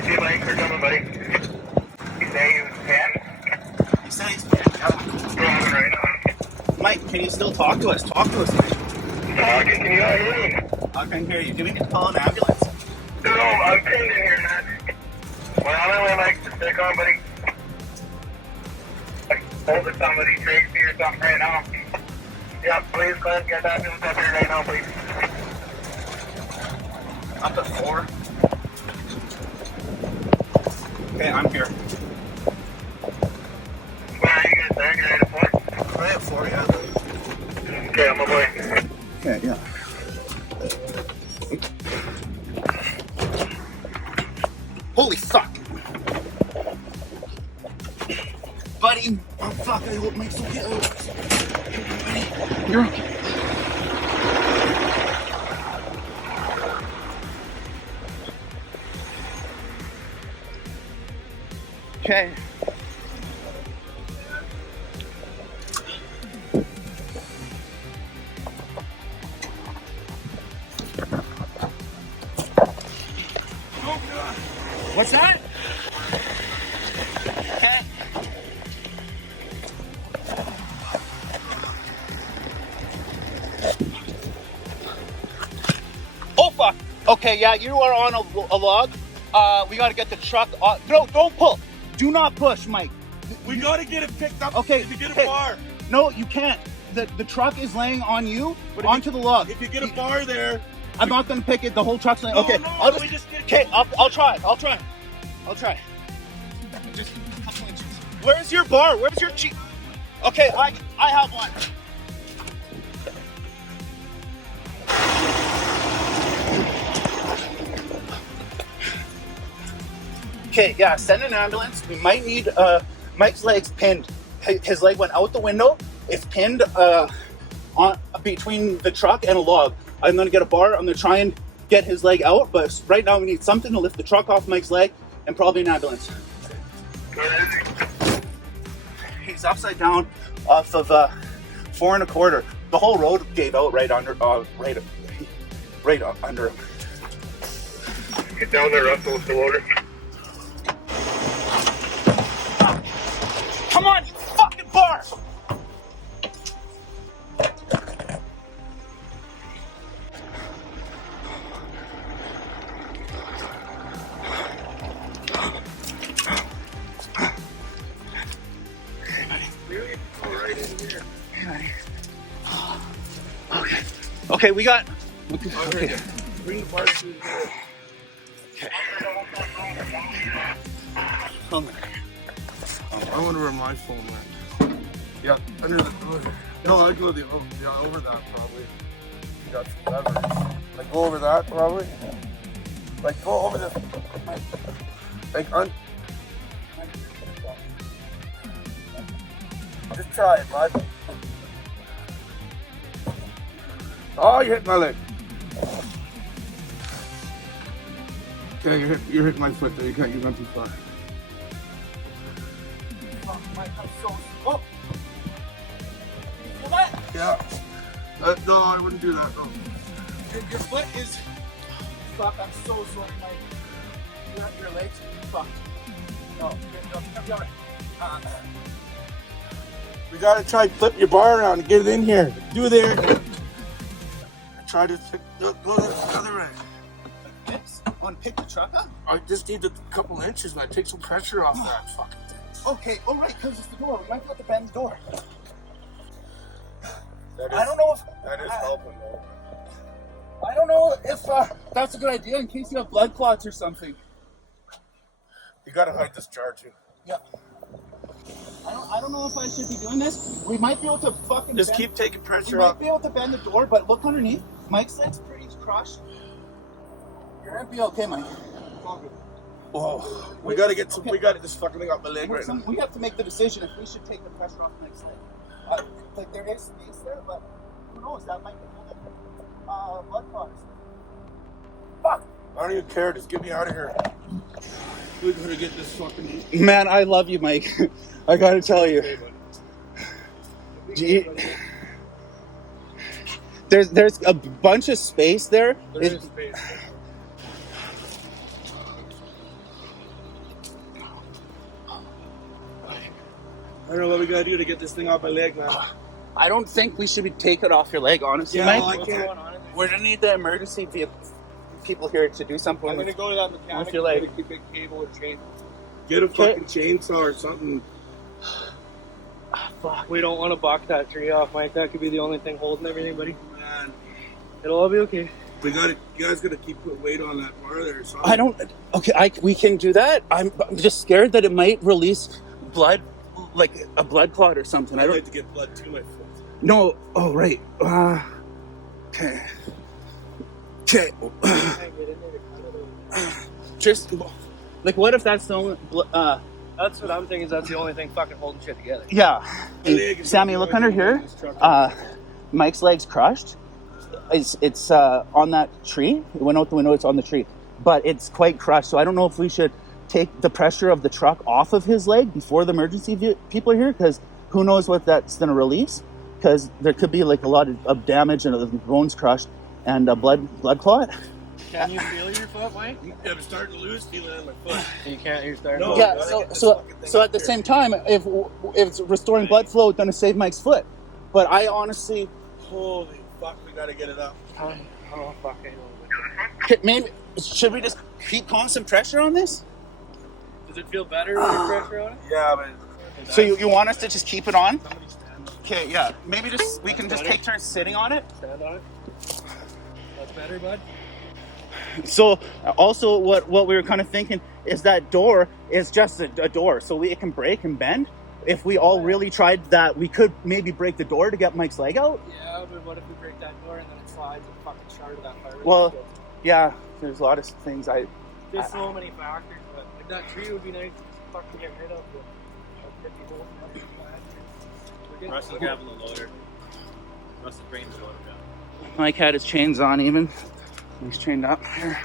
I see Mike. We're coming, buddy. You say he was 10? You say he's 10, yeah. Driving right now. Mike, can you still talk to us? Talk to us, Mike. Talking, can you not hear me? I can hear you. Do we need to call an ambulance? No, I'm pinned in here, man. We're on our way, Mike. Just stick on, buddy. Like, hold to somebody, Tracy or something right now. Yeah, please, Glenn, get that ambulance up here right now, please. Up at 4. Okay, I'm here. Where are you guys there? You're right at 4? Right at 4, yeah. Okay, I'm on my way. Okay, yeah. Holy fuck! Buddy! Oh fuck, I hope Mike's okay. Buddy, you're okay. Okay. What's that? Okay. Oh fuck. Okay, yeah, you are on a log. We gotta get the truck on. No, don't pull. Do not push, Mike. We gotta get it picked up. Okay. To get a hey, bar. No, you can't. The truck is laying on you onto the log. If you get a bar there. I'm not gonna pick it. The whole truck's laying. No, Okay, no, I'll we just get it. Okay, I'll try. Just a couple inches. Where's your bar? Where's your cheek? Okay, I have one. Okay, yeah, send an ambulance. We might need Mike's leg's pinned. His leg went out the window. It's pinned on between the truck and a log. I'm gonna get a bar. I'm gonna try and get his leg out, but right now we need something to lift the truck off Mike's leg and probably an ambulance. Where is he? He's upside down off of 4 1/4. The whole road gave out right under, right under him. Get down there, Russell, with the loader. Come on, you fucking bar! Okay, we got. Okay. Bring the bar to the door. Okay. Hold on. I wonder where my phone went. Yeah, under the door. No, I go over that probably. You got some leverage. Like go over that probably. Like go over this. Like just try it, bud. Oh, you hit my leg. Okay, you're hitting my foot there. You can't. You went too far. Oh, Mike, I'm so. Oh! You feel that? Yeah. No, I wouldn't do that. No. Your foot is. Fuck, I'm so sorry, Mike. Your legs? Fuck. No, you're alright. We gotta try to flip your bar around and get it in here. Do there. Try to go the other way. Like this? Want to pick the truck up? I just need a couple inches, man. Take some pressure off that. Fuck. Okay, alright, because it's the door. We might have to bend the door. I don't know if. That is helping, though. I don't know if that's a good idea in case you have blood clots or something. You gotta hide this jar, too. Yeah. I don't know if I should be doing this. We might be able to fucking Just bend, keep taking we pressure might off. be able to bend the door, but look underneath. Mike's leg's pretty crushed. You're gonna be okay, Mike. Whoa. We gotta get some. We gotta just fucking thing off my leg right now. We have to make the decision if we should take the pressure off Mike's leg. Like there is space there, but who knows? That might be blood clots. Fuck! I don't even care. Just get me out of here. We gotta get this fucking. Man, I love you, Mike. I gotta tell you. There's a bunch of space there. There is space. I don't know what we gotta do to get this thing off my leg, man. I don't think we should be taking off your leg, honestly, Yeah, Mike. well, I can't. We're gonna need the emergency people here to do something. I'm gonna go to that mechanic with your leg. and get a big cable or chain. Get a fucking chainsaw or something. Fuck. We don't want to buck that tree off, Mike. That could be the only thing holding everything, buddy. Man, It'll all be okay. you guys gotta keep putting weight on that bar there or something. I don't. Okay, we can do that. I'm just scared that it might release blood, like a blood clot or something. I I'd don't. like to get blood to my foot. No. Oh right. Okay. Okay. Just like, what if that's the only? That's what I'm thinking. Is that's the only thing fucking holding shit together. Yeah. Hey, Sammy, look under here. Mike's leg's crushed. It's on that tree. It went out the window. It's on the tree, but it's quite crushed. So I don't know if we should take the pressure of the truck off of his leg before the emergency people are here, because who knows what that's going to release. Because there could be like a lot of damage and the bones crushed and a blood clot. Can you feel your foot, Mike? Yeah, I'm starting to lose feeling in my foot. You can't. You're starting. No. to... Yeah. So at the same time, if it's restoring blood flow, it's going to save Mike's foot. But I honestly, Holy fuck, we gotta get it up. Oh fuck! I know. maybe should we just keep constant pressure on this? Does it feel better with your pressure on it? Yeah, but So you want us to just keep it on? somebody stand. Okay, yeah. Maybe we can just take turns sitting on it. Stand on it. That's better, bud. So also what we were kind of thinking is that door is just a door, so it can break and bend. If we all really tried that, we could maybe break the door to get Mike's leg out. Yeah, but what if we break that door and then it slides and fucking shard of that fire? Well, yeah, there's a lot of things There's so many factors, but like that tree would be nice to just fucking get rid of. But 50 volts and everything like that. Russ is grabbing the loader. Russ is bringing the loader down. Mike had his chains on even. He's chained up here.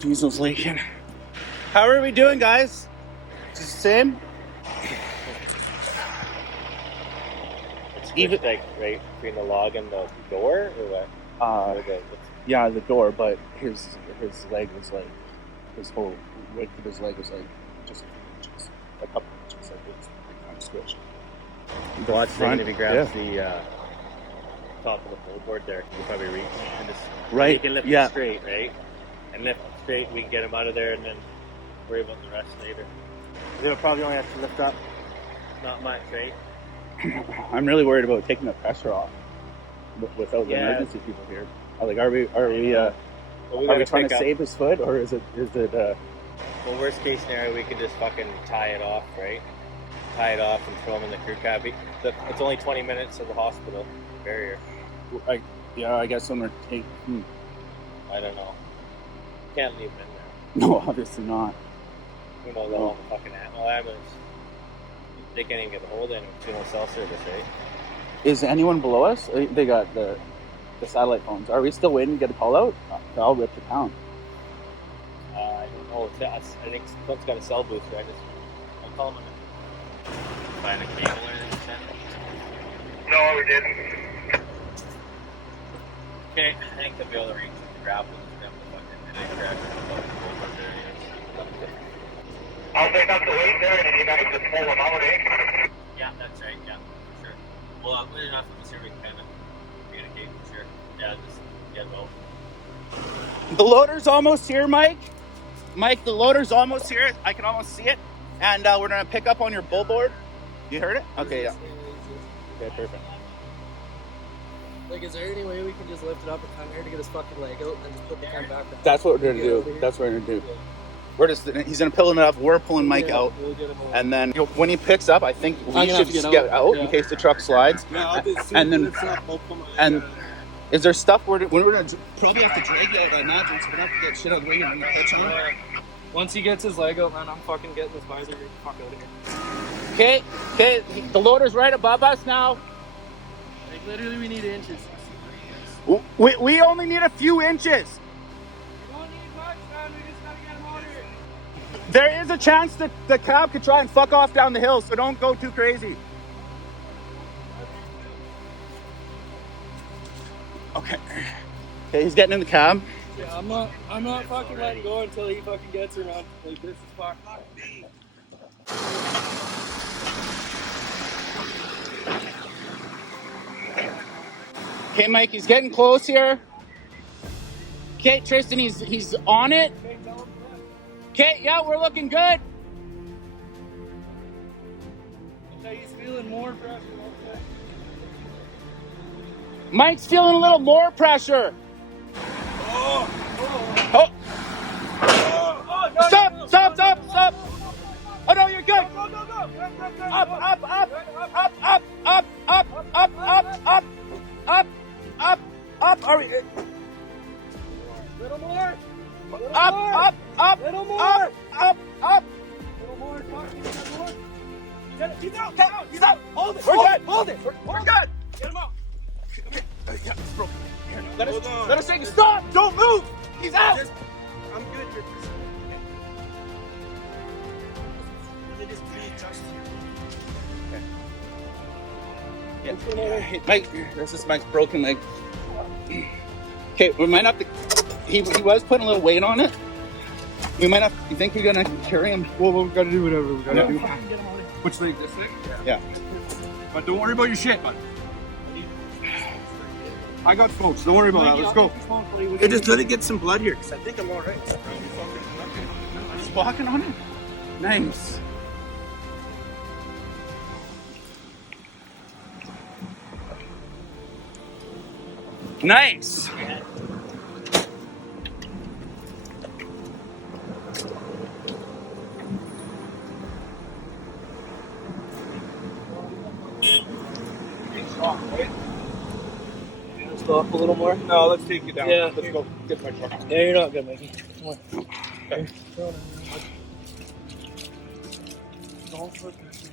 Diesel's leaking. How are we doing, guys? Just the same? It's even like right between the log and the door, or what? Yeah, the door, but his leg was like, his whole width of his leg was like just a couple inches. Like it was kind of squished. The watch front, if he grabs the top of the board there, he can probably reach and just Right, He can lift yeah. it straight, right? And lift it straight, we can get him out of there and then worry about the rest later. They'll probably only have to lift up. Not much, right? I'm really worried about taking the pressure off without the Yeah. emergency people here. Like, are we But we are we gotta trying to pick up- save his foot, or is it? Well, worst case scenario, we could just fucking tie it off, right? Tie it off and throw him in the crew cab. It's only 20 minutes to the hospital barrier. I guess I'm gonna take. I don't know. Can't leave him in there. No, obviously not. Who knows how long the fucking ambulance. They can't even get a hold of him. There's no cell service, right? Is anyone below us? They got the satellite phones. Are we still waiting to get a call out? I'll rip the town. I don't know. I think Clint's got a cell booth, right? I'll call him in. Find a cable or anything. No, we didn't. Okay, I think they'll be able to reach the grapple and them the fucking and grab it. I'll take up the weight there and you guys just pull them out, eh? Yeah, that's right. Yeah, for sure. Well, we're enough of a we can kind of communicate for sure. Yeah, just get well. The loader's almost here, Mike. Mike, the loader's almost here. I can almost see it. And we're gonna pick up on your bull board. You heard it? Okay, yeah. Okay, perfect. Like, is there any way we can just lift it up and come here to get his fucking leg out and then just put the can back down? That's what we're gonna Get over do. here. That's what we're gonna do. We're just he's gonna pull it up. We're pulling Mike out, We'll get him over. and then when he picks up, I think we I'm gonna should have to just get get out. out Yeah. in case the truck slides. Yeah, I'll just And then- I'll pull my leg and- out of there. Is there stuff when we're gonna probably have to drag you out? I imagine, so we're gonna have to get shit out of the way and pitch on it. Once he gets his leg out, man, I'm fucking getting this visor the fuck out of Okay, here. the loader's right above us now. Like, literally, we need inches. We only need a few inches. We don't need much, man. We just gotta get him out of here. There is a chance that the cab could try and fuck off down the hill, so don't go too crazy. Okay. Okay, he's getting in the cab. Yeah, I'm not fucking letting go until he fucking gets her, man. Like, this is fucked. Okay, Mike, he's getting close here. Okay, Tristan, he's on it. Okay, tell him that. Okay, yeah, we're looking good. Okay, he's feeling more pressure. Okay. Mike's feeling a little more pressure. Oh! Oh, Oh, no, stop, no, no, stop, no, stop, no, stop. no, no, no, no, Oh no, you're good. go, go, go. Good, good, good. Up, Go. up, up, Good, up, up, up, up, up, up, up, up, up. Are we? Little more. Little Up, more. up, up, Little more. up, up, up. Little more. Fuck, little more. He's out. Okay, he's out. Hold it. We're good. Hold it. We're good. Get him out. Yeah, it's broken. Here, let us take a stop. Don't move. He's out. I'm good. You're just... Let me just readjust you. Yeah. Hey, Mike, this is Mike's broken leg. Okay, we might have to. He was putting a little weight on it. We might have. You think we're gonna carry him? Well, we gotta do whatever we gotta do. Fucking get him out of here. Which leg? This leg? Yeah. But don't worry about your shit, bud. I got smokes. Don't worry about that. Let's go. Hey, just let it get some blood here, because I think I'm all right. Just walking on it. Nice. Nice. Stop a little more. No, let's take you down. Yeah. Let's go. Get my truck. Yeah, you're not good, Mikey. Come on. Okay. Don't put this.